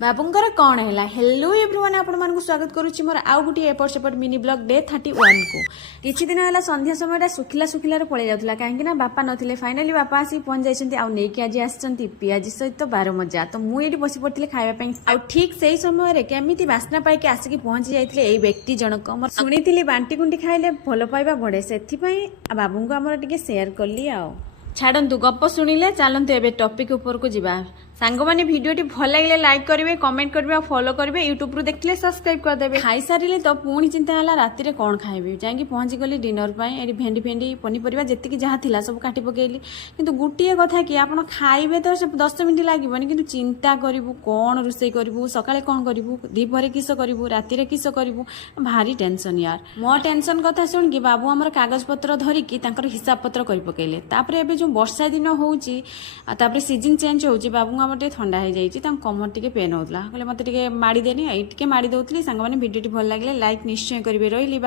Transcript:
बाबूंकर कौन है hello everyone आपण मानक स्वागत करुच्ची मोर आउ गोटे एपट सेपट मिनी ब्लॉग डे 31 को किछि दिन है संध्या समय सुखिला सुखिला पड़े जाता कहीं बापा नथिले फाइनाली बापा आसी पहुंच जाइछन्ती आउ नेकी आज आछन्ती पियाजी सहित बार मजा तो मुझे बसी पड़ती खाइबा आउ ठीक से समय केमिति बास्ना पाइक आसिक पहुंची जाइथिले एई व्यक्ति जनक मोर सुनिथिली बांटी कुंटी खाइले भल पाइबा बढ़े सेथिपई बाबू को आमर टिके शेयर करली आउ छाड़ू गप शुणिले चलतु एवं टपिक उपर को जीवा सांग मैंने भिडियोटी भल लगे लाइक करेंगे कमेंट करेंगे और फॉलो करेंगे यूट्यूब देखते सब्सक्राइब करदे खाई सारे तो पुणी चिंता है राति कौन खाइबी जाकि पहुँची गली डिनर ये भेंडी फेंडी पनीपरिया जी जहाँ थी सब काटी पकईली कि गोटे कथा कि आप खाइबे तो 10 मिनट लगे कि चिंता करूँ कौन रोसे करूँ सका कौन करूँ दीपहर किस करूँ राति किस करूँ भारी टेंशन यार मो टेंशन कथा शुण कि बाबू आमर कागज पत्र धरिकी हिसाब पत्र कर पकईले जो वर्षा दिन होची सीजन चेंज होची बाबू आम टे ठंडा हो जाइए कमर टे पेन होता कहले मत माड़ी देनी ये माड़ी दौली सांग मैंने भिडियो भल लगे लाइक निश्चय करेंगे रही।